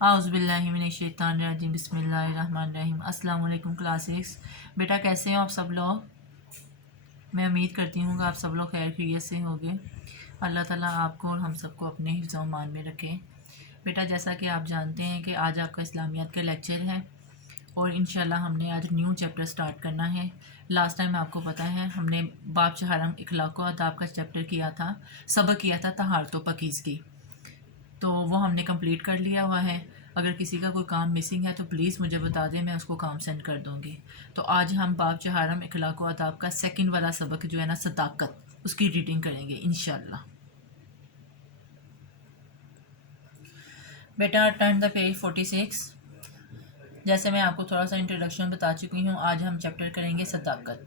आउज़ुबिल्लाहिमिनश्शैतानिर्रजीम बिस्मिल्लाहिर्रहमानिर्रहीम। अस्सलाम वालेकुम क्लास 6। बेटा कैसे हो आप सब लोग? मैं उम्मीद करती हूँ कि आप सब लोग खैर खैरियत से होंगे। अल्लाह ताला आपको और हम सबको अपने हिफ्ज़ व मान में रखे। बेटा जैसा कि आप जानते हैं कि आज आपका इस्लामियात का लेक्चर है और इंशाल्लाह हमने आज न्यू चैप्टर स्टार्ट करना है। लास्ट टाइम आपको पता है हमने बाब चहारम इखलाक व आदाब का चैप्टर किया था, सबक किया था तहारत व पाकीज़गी, तो वो हमने कंप्लीट कर लिया हुआ है। अगर किसी का कोई काम मिसिंग है तो प्लीज़ मुझे बता दें, मैं उसको काम सेंड कर दूँगी। तो आज हम बाब चहारम इखलाक व आदाब का सेकंड वाला सबक जो है ना सदाकत, उसकी रीडिंग करेंगे इंशाल्लाह। बेटा टर्न द पेज 46। जैसे मैं आपको थोड़ा सा इंट्रोडक्शन बता चुकी हूँ, आज हम चैप्टर करेंगे सदाकत।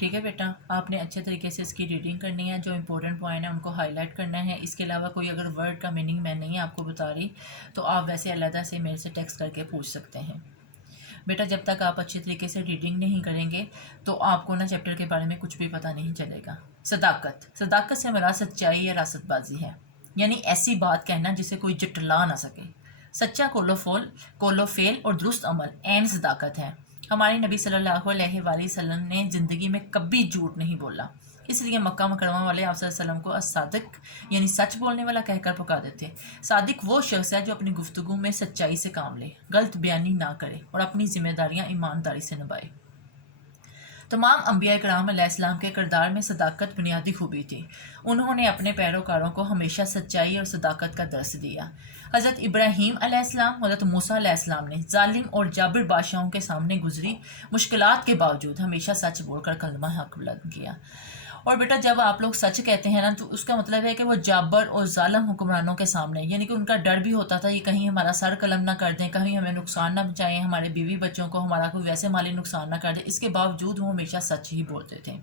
ठीक है बेटा, आपने अच्छे तरीके से इसकी रीडिंग करनी है, जो इंपॉर्टेंट पॉइंट है उनको हाईलाइट करना है। इसके अलावा कोई अगर वर्ड का मीनिंग मैं नहीं आपको बता रही तो आप वैसे अलग से मेरे से टेक्स्ट करके पूछ सकते हैं। बेटा जब तक आप अच्छे तरीके से रीडिंग नहीं करेंगे तो आपको ना चैप्टर के बारे में कुछ भी पता नहीं चलेगा। सदाकत, सदाकत से हमारा सच्चाई या रासतबाजी है, यानी ऐसी बात कहना जिसे कोई जुटला ना सके। सच्चा कोलोफेल और दुरुस्त अमल एन सदाकत है। हमारे नबी सल्लल्लाहु अलैहि वसल्लम ने ज़िंदगी में कभी झूठ नहीं बोला, इसलिए मक्का मुकरमा वाले आप सल्लल्लाहु अलैहि वसल्लम को सादिक यानी सच बोलने वाला कहकर पुकारते थे। सादिक वो शख्स है जो अपनी गुफ्तगू में सच्चाई से काम ले, गलत बयानी ना करे और अपनी जिम्मेदारियां ईमानदारी से निभाए। तमाम अम्बिया कराम अलैहिस्सलाम के किरदार में सदाकत बुनियादी खूबी थी। उन्होंने अपने पैरोकारों को हमेशा सच्चाई और सदाकत का दर्स दिया। हज़रत इब्राहीम अलैहिस्सलाम, हज़रत मूसा अलैहिस्सलाम ने जालिम और जाबिर बादशाहों के सामने गुजरी मुश्किलात के बावजूद हमेशा सच बोलकर कलमा हक बुलंद किया। और बेटा जब आप लोग सच कहते हैं ना तो उसका मतलब है कि वो जाबर और जालिम हुक्मरानों के सामने, यानी कि उनका डर भी होता था ये कहीं हमारा सर कलम ना कर दें, कहीं हमें नुकसान ना पहुँचाएं, हमारे बीवी बच्चों को हमारा कोई वैसे माली नुकसान ना कर दे। इसके बावजूद वो हमेशा सच ही बोलते थे।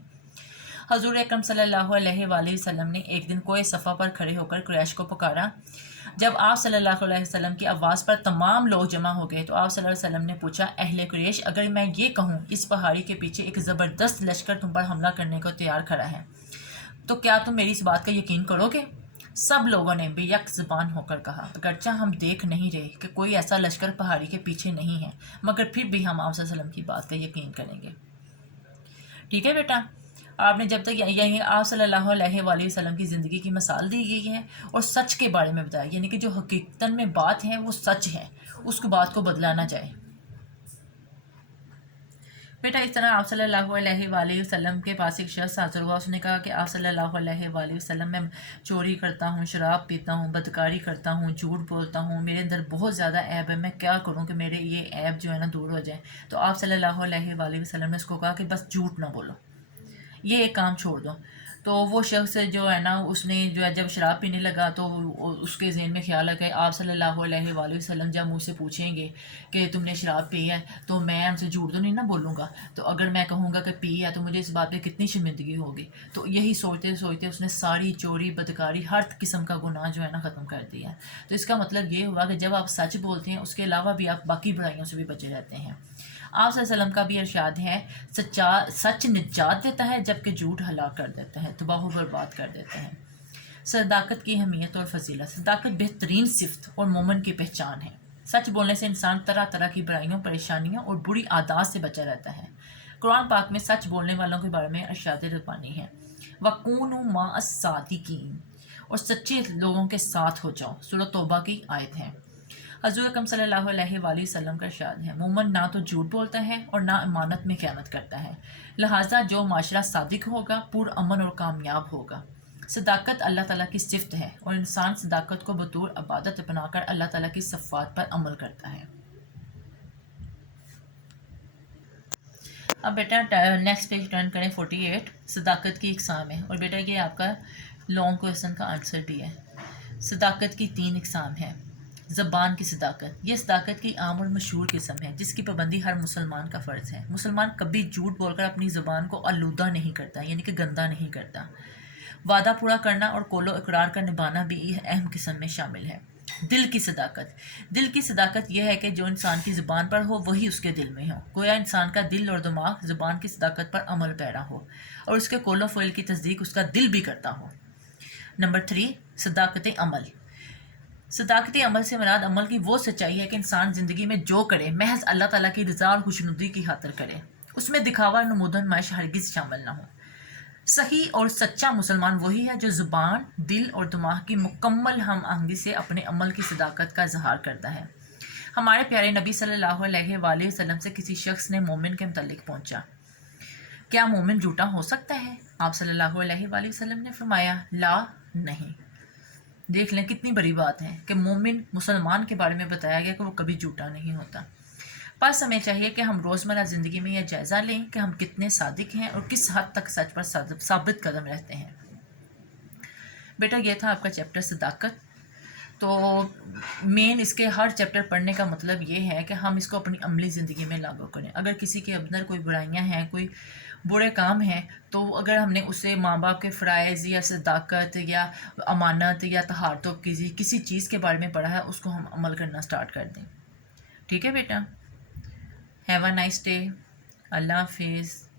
हजूर अकरम सल्लल्लाहु अलैहि वसल्लम ने एक दिन कोई सफ़ा पर खड़े होकर कुरैश को पुकारा। जब आप सल्लल्लाहु अलैहि वसल्लम की आवाज़ पर तमाम लोग जमा हो गए तो आप सल्लल्लाहु अलैहि वसल्लम ने पूछा, अहले कुरैश, अगर मैं ये कहूँ इस पहाड़ी के पीछे एक ज़बरदस्त लश्कर तुम पर हमला करने को तैयार खड़ा है, तो क्या तुम मेरी इस बात का यकीन करोगे? सब लोगों ने बेयक ज़बान होकर कहा, अगरचे हम देख नहीं रहे कि कोई ऐसा लश्कर पहाड़ी के पीछे नहीं है, मगर फिर भी हम आप सल्लल्लाहु अलैहि वसल्लम की बात का यकीन करेंगे। ठीक है बेटा, आपने जब तक यही आप सल्लल्लाहु अलैहि वसल्लम की ज़िंदगी की मिसाल दी गई है और सच के बारे में बताया, यानी कि जो हकीकतन में बात है वो सच है, उसको बात को बदला ना जाए। बेटा इस तरह आप सल्लल्लाहु अलैहि वसल्लम के पास एक शख्स हाजिर हुआ। उसने कहा कि आप सल्लल्लाहु अलैहि वसल्लम, मैं चोरी करता हूँ, शराब पीता हूँ, बदकारी करता हूँ, झूठ बोलता हूँ, मेरे अंदर बहुत ज़्यादा ऐब है, मैं क्या करूँ कि मेरे ये ऐब जो है ना दूर हो जाए। तो आप सल्लल्लाहु अलैहि वसल्लम ने उसको कहा कि बस झूठ ना बोलो, ये एक काम छोड़ दो। तो वो शख्स जो है ना उसने जो है जब शराब पीने लगा तो उसके ज़हन में ख्याल आ गया, आप सल्लल्लाहु अलैहि वसल्लम जब मुझसे पूछेंगे कि तुमने शराब पी है तो मैं उनसे झूठ तो नहीं ना बोलूँगा, तो अगर मैं कहूँगा कि पी है तो मुझे इस बात पे कितनी शर्मिंदगी होगी। तो यही सोचते सोचते उसने सारी चोरी बदकारी हर किस्म का गुनाह जो है ना ख़त्म कर दिया। तो इसका मतलब ये हुआ कि जब आप सच बोलते हैं उसके अलावा भी आप बाकी बुराइयों से भी बचे रहते हैं। आप सल्लम का भी इरशाद है, सच निजात देता है जबकि झूठ हलाक कर देता है, तबाह बर्बाद कर देता है। सदाकत की अहमियत और फजीलत। सदाकत बेहतरीन सिफ्त और मोमन की पहचान है। सच बोलने से इंसान तरह तरह की बुराइयों, परेशानियों और बुरी आदत से बचा रहता है। कुरान पाक में सच बोलने वालों के बारे में इरशाद रब्बानी है, वकूनु मा अस्सादिकीन, और सच्चे लोगों के साथ हो जाओ। सूरह तौबा की आयत है। हज़रत अकरम सल्लल्लाहु अलैहि वसल्लम का इरशाद है, मोमन ना तो झूठ बोलता है और ना अमानत में ख़यानत करता है, लिहाजा जो माशरा सादिक होगा पुरअमन और कामयाब होगा। सदाकत अल्लाह ताला की सिफ्त है और इंसान सदाकत को बतौर इबादत अपनाकर अल्लाह ताला की सफ़ात पर अमल करता है। अब बेटा नेक्स्ट पेज टर्न करें 48। सदाकत की इकसाम है, और बेटा ये आपका लॉन्ग क्वेश्चन का आंसर भी है। सदाकत की 3 इकसाम है। ज़बान की सदाकत, यह सदाकत की आम और मशहूर किस्म है जिसकी पाबंदी हर मुसलमान का फ़र्ज़ है। मुसलमान कभी झूठ बोलकर अपनी ज़बान को आलूदा नहीं करता, यानी कि गंदा नहीं करता। वादा पूरा करना और कौलो इकरार का निभाना भी यह अहम किस्म में शामिल है। दिल की सदाकत, दिल की सदाकत यह है कि जो इंसान की ज़बान पर हो वही उसके दिल में हो, गोया इंसान का दिल और दिमाग ज़बान की सदाकत पर अमल पैरा हो और उसके कौलो फ़इल की तस्दीक उसका दिल भी करता हो। नंबर 3, सदाकत अमल। صداقتی عمل سے مراد عمل کی وہ سچائی ہے کہ انسان زندگی میں جو کرے محض اللہ تعالیٰ کی رضا اور خوشنودی کی خاطر کرے، اس میں دکھاوا اور نمود و نمائش ہرگز شامل نہ ہو۔ صحیح اور سچا مسلمان وہی ہے جو زبان، دل اور دماغ کی مکمل ہم آہنگی سے اپنے عمل کی صداقت کا اظہار کرتا ہے۔ ہمارے پیارے نبی صلی اللہ علیہ وآلہ وسلم سے کسی شخص نے مومن کے متعلق پوچھا، کیا مومن جھوٹا ہو سکتا ہے؟ آپ صلی اللہ علیہ وآلہ وسلم نے فرمایا، لا، نہیں۔ دیکھ لیں کتنی بڑی بات ہے کہ مومن مسلمان کے بارے میں بتایا گیا کہ وہ کبھی جھوٹا نہیں ہوتا۔ بس ہمیں چاہیے کہ ہم روزمرہ زندگی میں یہ جائزہ لیں کہ ہم کتنے صادق ہیں اور کس حد تک سچ پر ثابت قدم رہتے ہیں۔ بیٹا یہ تھا آپ کا چیپٹر صداقت۔ تو مین اس کے ہر چیپٹر پڑھنے کا مطلب یہ ہے کہ ہم اس کو اپنی عملی زندگی میں لاگو کریں۔ اگر کسی کے اندر کوئی برائیاں ہیں، کوئی برے کام ہیں، تو اگر ہم نے اسے ماں باپ کے فرائض یا صداقت یا امانت یا طہارت کسی چیز کے بارے میں پڑھا ہے، اس کو ہم عمل کرنا سٹارٹ کر دیں۔ ٹھیک ہے بیٹا، ہیو اے نائس ڈے، اللہ حافظ۔